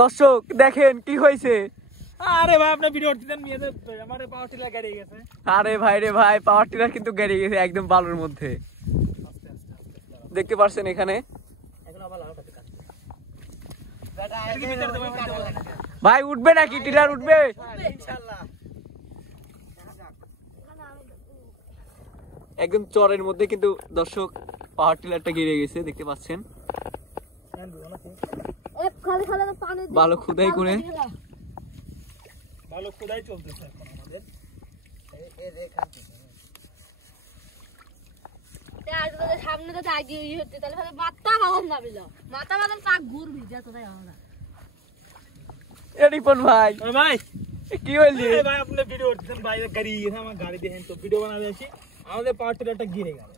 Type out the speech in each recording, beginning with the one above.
দর্শক দেখেন কি হয়েছে। আরে ভাই আপনি ভিডিও দিতেন মেয়েদের আমার পাওয়ার টিলার গাড়ি গেছে। আরে ভাই রে ভাই, পাওয়ার টিলার কিন্তু গেড়ে গেছে একদম বালুর মধ্যে। দেখতে পাচ্ছেন এখানে ভাই উঠবে নাকি, টিলার উঠবে? একদম চরের মধ্যে কিন্তু দর্শক পাওয়ার টিলারটা গেড়ে গেছে, দেখতে পাচ্ছেন। ভালো খুদাই করে ভালো খুদাই চলতেছে এখন আমাদের। সামনে তো আগে হচ্ছে তাহলে মাথা বাঁধন যাবে, মাথা বাঁধন পাক ঘুরবি যা তোরাই আমরা। রিপন ভাই ভাই কি হইলি ভাই আপনি ভিডিও দিতেন বাইরে গাড়ি গেছে, আমার গাড়ি দেখেন তো ভিডিও বানাবে আসি, আমাদের পাওয়ার টিলারটা গিরে গেল।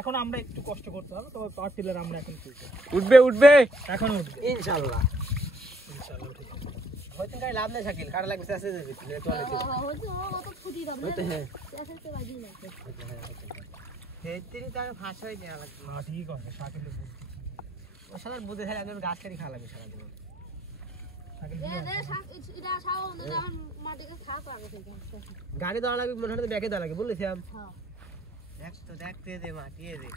এখন আমরা একটু কষ্ট করতে হবে, তবে পাওয়ার টিলার আমরা এখন তুলতে উঠবে উঠবে এখন উঠবে ইনশাআল্লাহ। ইনশাআল্লাহ ঠিক আছে। হয়তো গাই লাভ নাই শাকিল, কাটা লাগবে আছে যে চলে হয়তো অত ছুটি দাম হয়তো হ্যাঁ আছে তো বাজি না হেতিনি তার ফাঁসাই দেয়া লাগবে। হ্যাঁ ঠিক আছে, শাকিল তো বুঝছি। ও সারা বুঝে খালি আমি গাছ কাটি খাওয়া লাগবে সারা দিন। শাকিল এ দে এটা সাও না যখন মাটিকে খাপ আগে থেকে গাড়ি দেওয়া লাগবে মনে হয় ব্যাগে দেওয়া লাগবে বলেছিলাম। হ্যাঁ দেখ তো দেখতে দে মাটি দে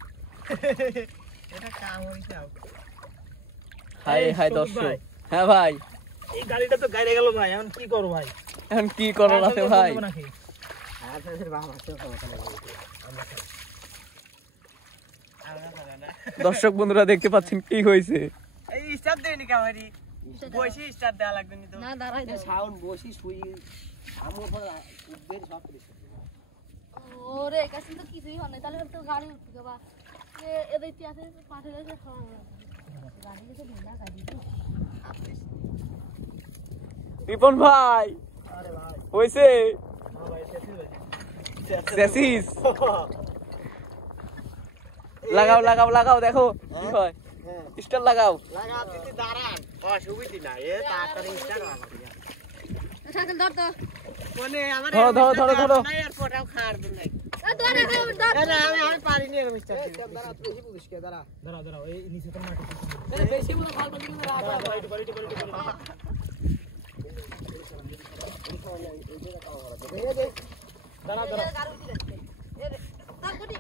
এটা কাম হইছে। হাই হাই সবুজ দর্শক। ভাই। হ্যাঁ ভাই এই গাড়িটা তো গাড়ি গেল ভাই, এখন কি করব ভাই? এখন কি করার আছে ভাই? নাকি আর ফের বাবা আছে কথা বলতে আমরা না দর্শক বন্ধুরা দেখতে পাচ্ছেন কি হয়েছে। এই স্টার্ট দেনি কামারি বসি স্টার্ট দেয়া লাগবে নি তো না দাঁড়াই দে সাউন্ড বসি শুই আমো পর উঠবে সব কিছু। ওরে কাছে তো কিছুই হয় না, তাহলে তো গাড়ি উঠবে বা এদের ইতিহাসে পাঠে গেছে গাড়ি গেছে ভিজা গাড়ি। রিপন ভাই আরে ভাই হয়েছে হ্যাঁ ভাই শেষই হয়েছে। শেষিস লাগাও লাগাও লাগাও দেখো কি হয়। স্টার লাগাও। লাগা দিতে দাঁড়ান অসুবিধা না এ তাড়াতাড়ি স্টার্ট হবে। সাইকেল ধর তো কোনে আমার ধরো, ধরো, ধরো, ধরো। না এয়ারপোর্টও খার নাই। ধর ধর না আমি পারিনি এরকম স্টার্ট দিতে। দাঁড়া তুই বেশি বুঝিস কে দাঁড়া। দাঁড়াও দাঁড়াও, এই নিচে তো মাটি বেশি বুঝা খাল পানি না দাঁড়াও, বাড়ি বাড়ি বাড়ি দাঁড়াও দাঁড়াও গাড়ি উঠে এ তার কোটি